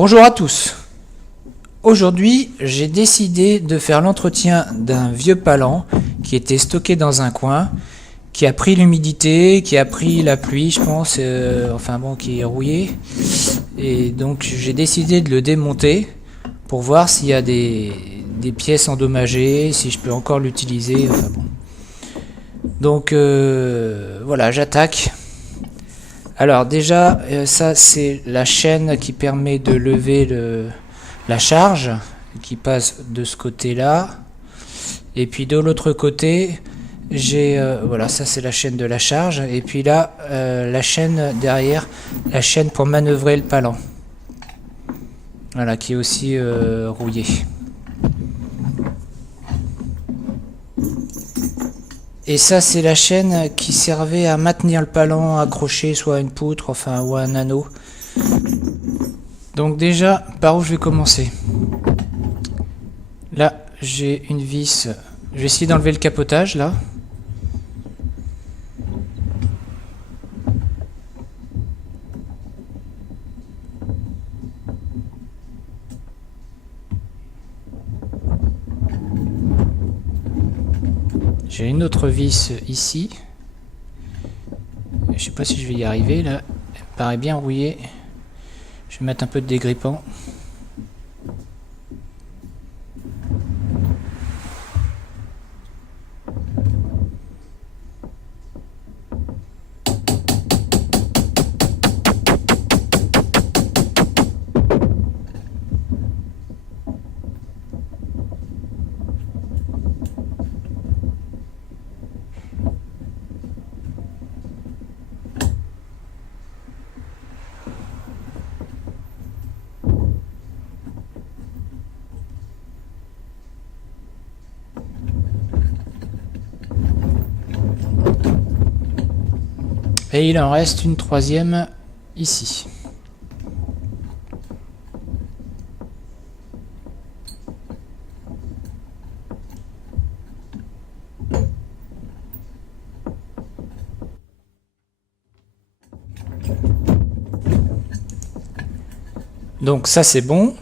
Bonjour à tous. Aujourd'hui, j'ai décidé de faire l'entretien d'un vieux palan qui était stocké dans un coin, qui a pris l'humidité, qui a pris la pluie, je pense, qui est rouillé. Et donc j'ai décidé de le démonter pour voir s'il y a des pièces endommagées, si je peux encore l'utiliser. Donc voilà, j'attaque. Alors déjà, ça c'est la chaîne qui permet de lever la charge, qui passe de ce côté-là. Et puis de l'autre côté, j'ai voilà, ça c'est la chaîne de la charge. Et puis là, la chaîne derrière, la chaîne pour manœuvrer le palan. Voilà, qui est aussi rouillée. Et ça, c'est la chaîne qui servait à maintenir le palan accroché soit à une poutre, ou à un anneau. Donc déjà, par où je vais commencer? Là, j'ai une vis. Je vais essayer d'enlever le capotage, là. J'ai une autre vis ici. Je sais pas si je vais y arriver, là. Elle me paraît bien rouillée. Je vais mettre un peu de dégrippant. Et il en reste une troisième ici. Donc ça c'est bon.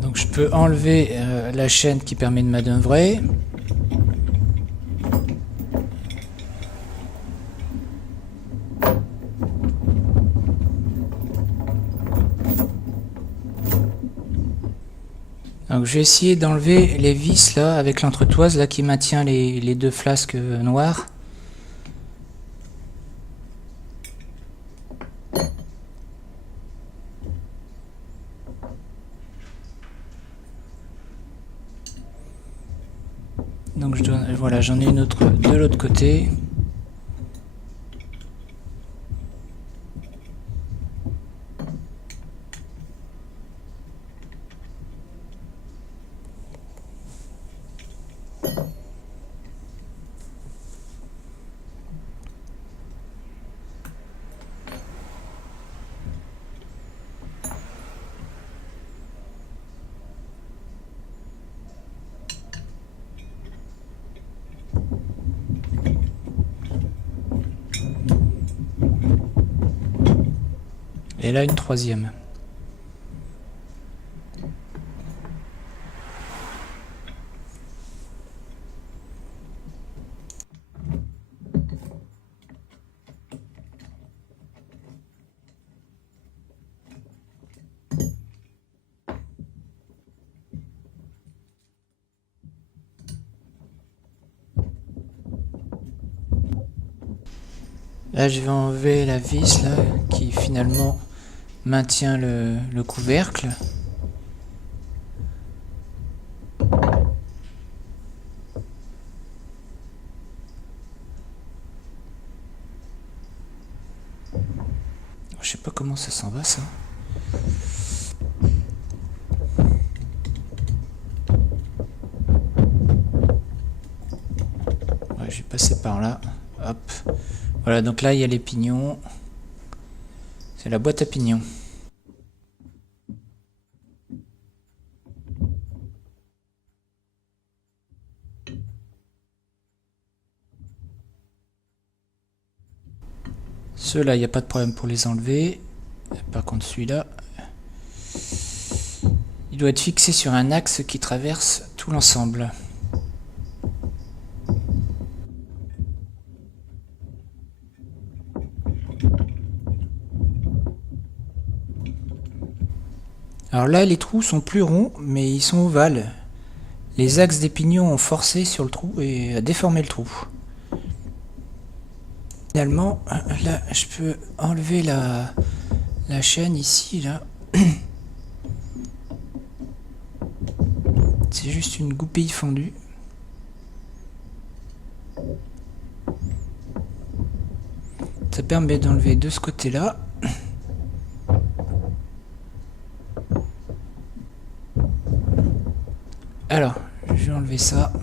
Donc je peux enlever la chaîne qui permet de manœuvrer. Donc je vais essayer d'enlever les vis là avec l'entretoise là qui maintient les deux flasques noires. Donc voilà, j'en ai une autre de l'autre côté. Et là une troisième. Là je vais enlever la vis là qui finalement maintient le couvercle. Je sais pas comment ça s'en va ça. Ouais, je vais passer par là. Hop. Voilà, donc là il y a les pignons. C'est la boîte à pignons. Ceux-là, il n'y a pas de problème pour les enlever. Par contre, celui-là, il doit être fixé sur un axe qui traverse tout l'ensemble. Alors là, les trous sont plus ronds, mais ils sont ovales. Les axes des pignons ont forcé sur le trou et déformé le trou. Finalement, là, je peux enlever la chaîne ici, là. C'est juste une goupille fondue. Ça permet d'enlever de ce côté-là. Alors, je vais enlever ça.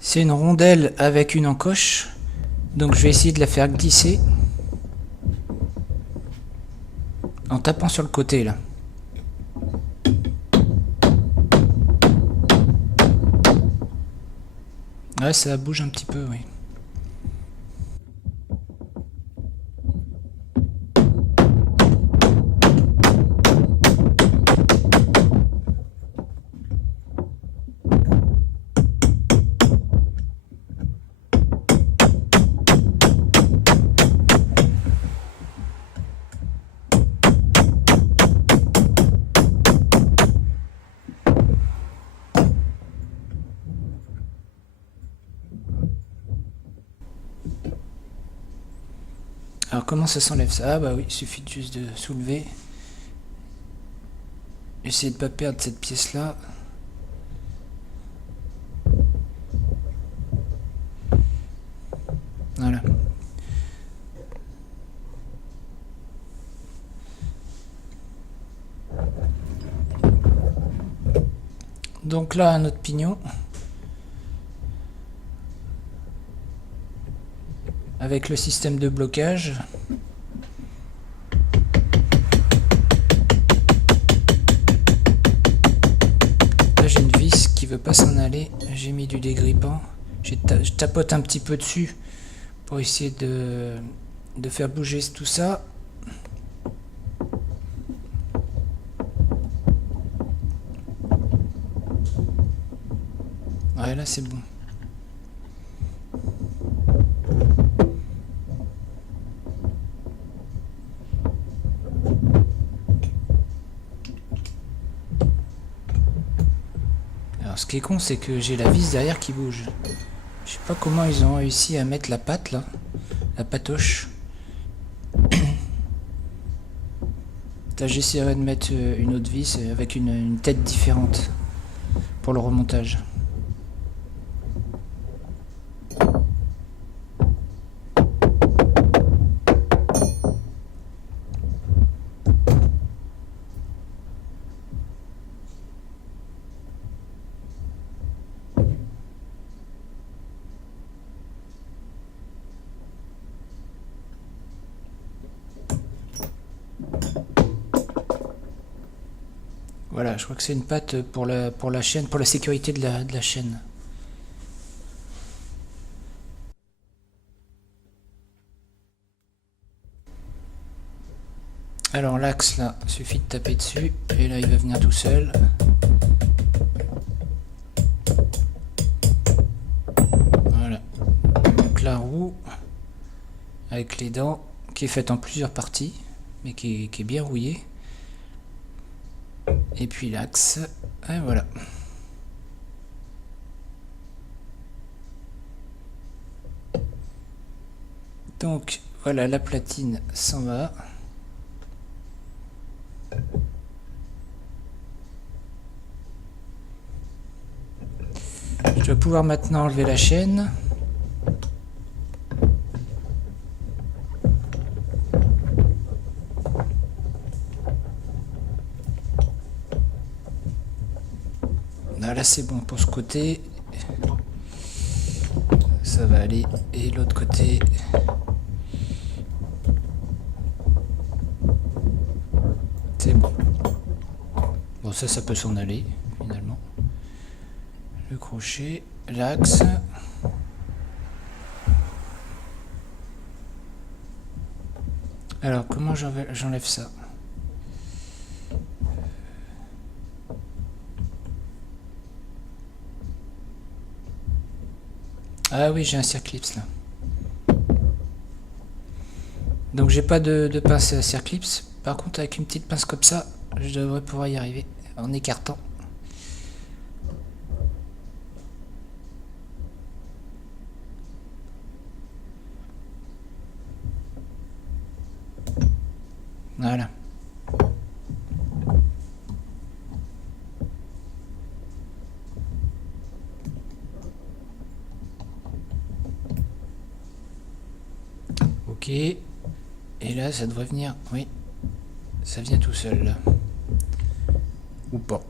C'est une rondelle avec une encoche. Donc je vais essayer de la faire glisser. En tapant sur le côté là. Ouais, ça bouge un petit peu, oui. Alors comment ça s'enlève ça? Ah bah oui, il suffit juste de soulever. Essayer de ne pas perdre cette pièce là. Voilà. Donc là un autre pignon. Avec le système de blocage. Là j'ai une vis qui veut pas s'en aller. J'ai mis du dégrippant. Je tapote un petit peu dessus pour essayer de faire bouger tout ça. Ouais, là c'est bon. Alors ce qui est con, c'est que j'ai la vis derrière qui bouge. Je sais pas comment ils ont réussi à mettre la patte là, la patoche. Là j'essaierai de mettre une autre vis avec une tête différente pour le remontage. Voilà, je crois que c'est une patte pour la chaîne, pour la sécurité de la chaîne. Alors l'axe là, suffit de taper dessus et là il va venir tout seul. Voilà. Donc la roue avec les dents qui est faite en plusieurs parties mais qui est bien rouillée. Et puis l'axe, et voilà. Donc voilà, la platine s'en va. Je dois pouvoir maintenant enlever la chaîne. Là c'est bon pour ce côté, ça va aller, et l'autre côté, c'est bon. Bon ça peut s'en aller finalement. Le crochet, l'axe, Alors, comment j'enlève ça? Ah oui, j'ai un circlips là. Donc j'ai pas de pince à circlips. Par contre, avec une petite pince comme ça, je devrais pouvoir y arriver en écartant. Voilà. Ok. Et là, ça devrait venir. Oui. Ça vient tout seul là. Ou pas.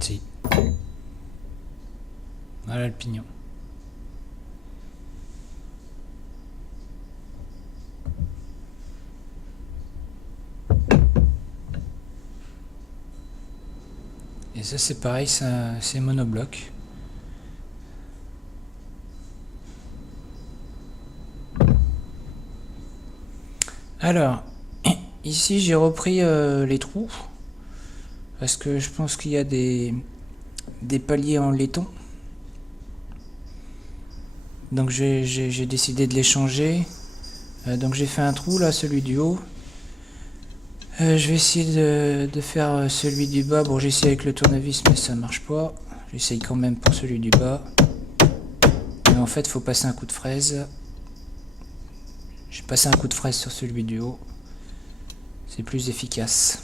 Si. Voilà le pignon. Et ça c'est pareil, c'est monobloc. Alors, ici j'ai repris les trous. Parce que je pense qu'il y a des paliers en laiton. Donc j'ai décidé de les changer. Donc j'ai fait un trou là, celui du haut. Je vais essayer de faire celui du bas. Bon, j'essaie avec le tournevis, mais ça marche pas. J'essaye quand même pour celui du bas. Mais en fait, il faut passer un coup de fraise. J'ai passé un coup de fraise sur celui du haut. C'est plus efficace.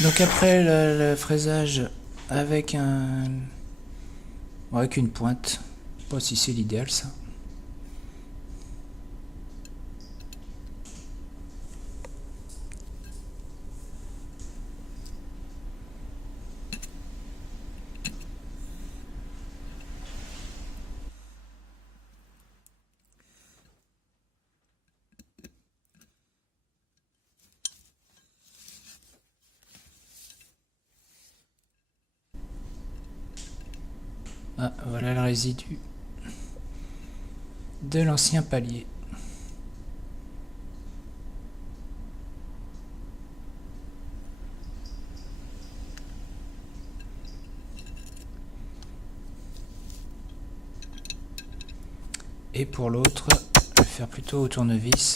Donc après le fraisage avec avec une pointe, je sais pas si c'est l'idéal ça. Ah, voilà le résidu de l'ancien palier. Et pour l'autre, je vais faire plutôt au tournevis.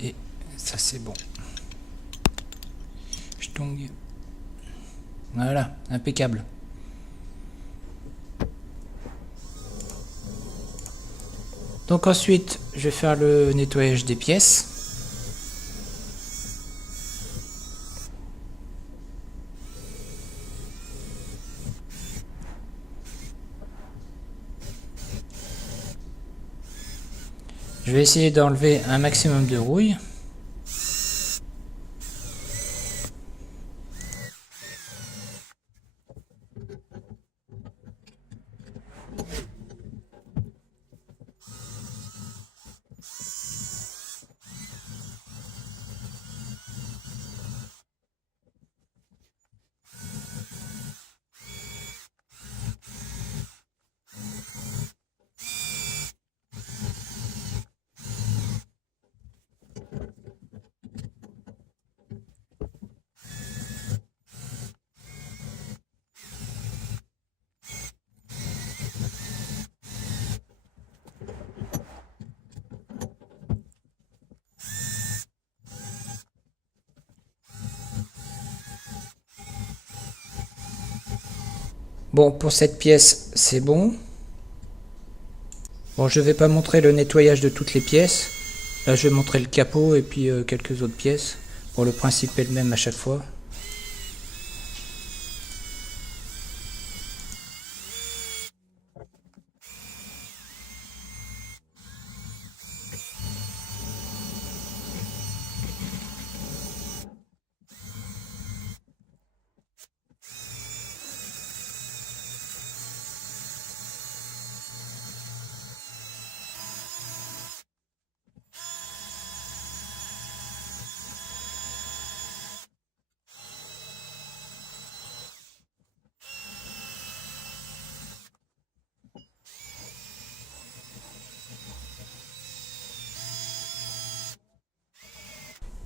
Et ça c'est bon. Je tongue. Voilà, impeccable. Donc ensuite, je vais faire le nettoyage des pièces. Je vais essayer d'enlever un maximum de rouille. Bon, pour cette pièce, c'est bon. Bon, je vais pas montrer le nettoyage de toutes les pièces. Là, je vais montrer le capot et puis quelques autres pièces. Bon, le principe est le même à chaque fois.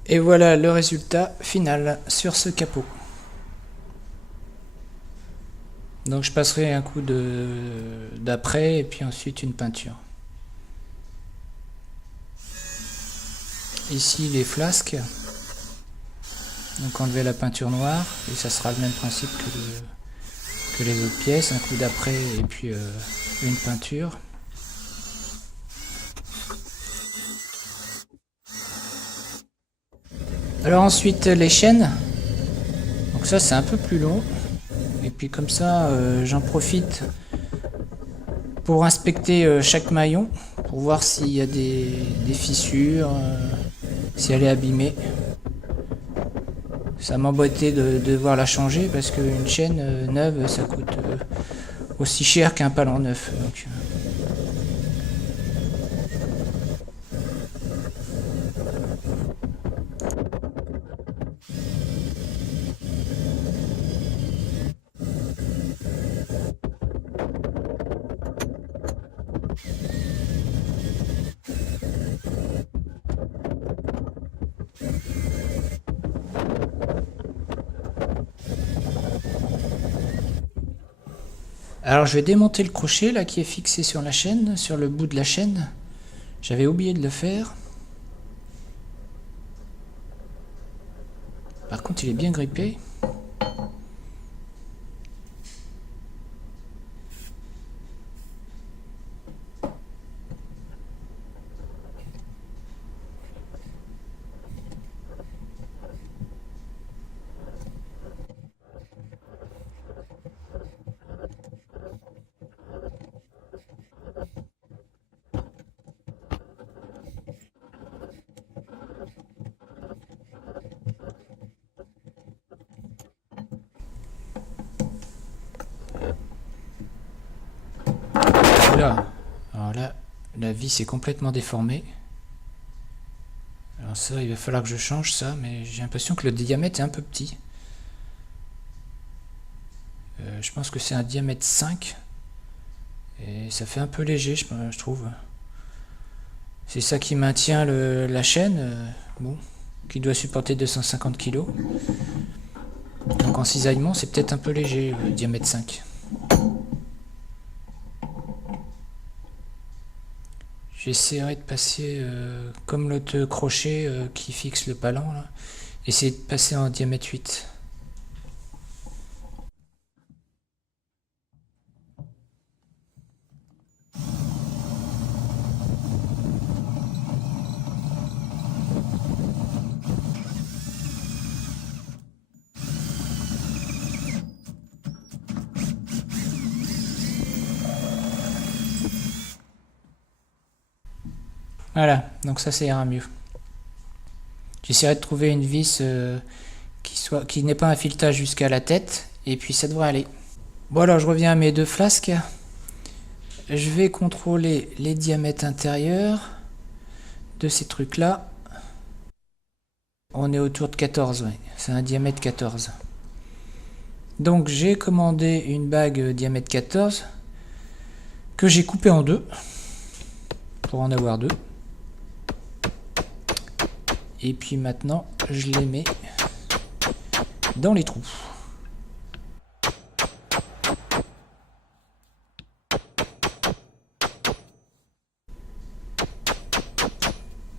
Et voilà le résultat final sur ce capot. Donc je passerai un coup d'après et puis ensuite une peinture. Ici les flasques. Donc enlever la peinture noire et ça sera le même principe que les autres pièces. Un coup d'après et puis une peinture. Alors ensuite les chaînes. Donc ça c'est un peu plus long. Et puis comme ça j'en profite pour inspecter chaque maillon. Pour voir s'il y a des fissures. Si elle est abîmée. Ça m'embêtait de devoir la changer parce qu'une chaîne neuve ça coûte aussi cher qu'un palan neuf. Donc, Alors je vais démonter le crochet là qui est fixé sur la chaîne, sur le bout de la chaîne. J'avais oublié de le faire. Par contre il est bien grippé. Là, alors là, la vis est complètement déformée. Alors ça, il va falloir que je change ça, mais j'ai l'impression que le diamètre est un peu petit. Je pense que c'est un diamètre 5. Et ça fait un peu léger, je trouve. C'est ça qui maintient la chaîne, bon, qui doit supporter 250 kg. Donc en cisaillement, c'est peut-être un peu léger, diamètre 5. J'essaierai de passer comme l'autre crochet qui fixe le palan là. Essayer de passer en diamètre 8. Voilà, donc ça ira mieux. J'essaierai de trouver une vis qui n'ait pas un filetage jusqu'à la tête, et puis ça devrait aller. Bon alors je reviens à mes deux flasques. Je vais contrôler les diamètres intérieurs de ces trucs là. On est autour de 14, ouais. C'est un diamètre 14. Donc j'ai commandé une bague diamètre 14 que j'ai coupée en deux pour en avoir deux. Et puis maintenant, je les mets dans les trous.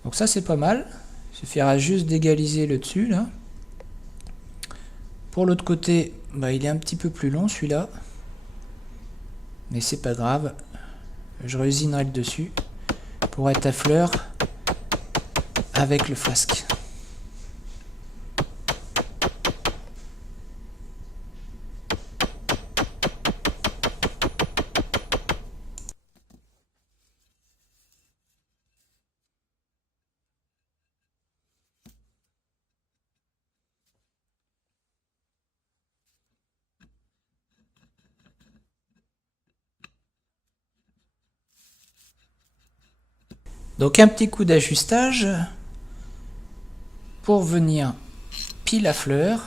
Donc ça c'est pas mal. Il suffira juste d'égaliser le dessus là. Pour l'autre côté, bah, il est un petit peu plus long celui-là. Mais c'est pas grave, je réusinerai le dessus pour être à fleur avec le flasque. Donc un petit coup d'ajustage pour venir pile à fleur.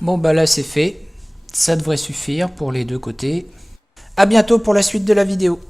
Bon bah là c'est fait, ça devrait suffire pour les deux côtés. À bientôt pour la suite de la vidéo.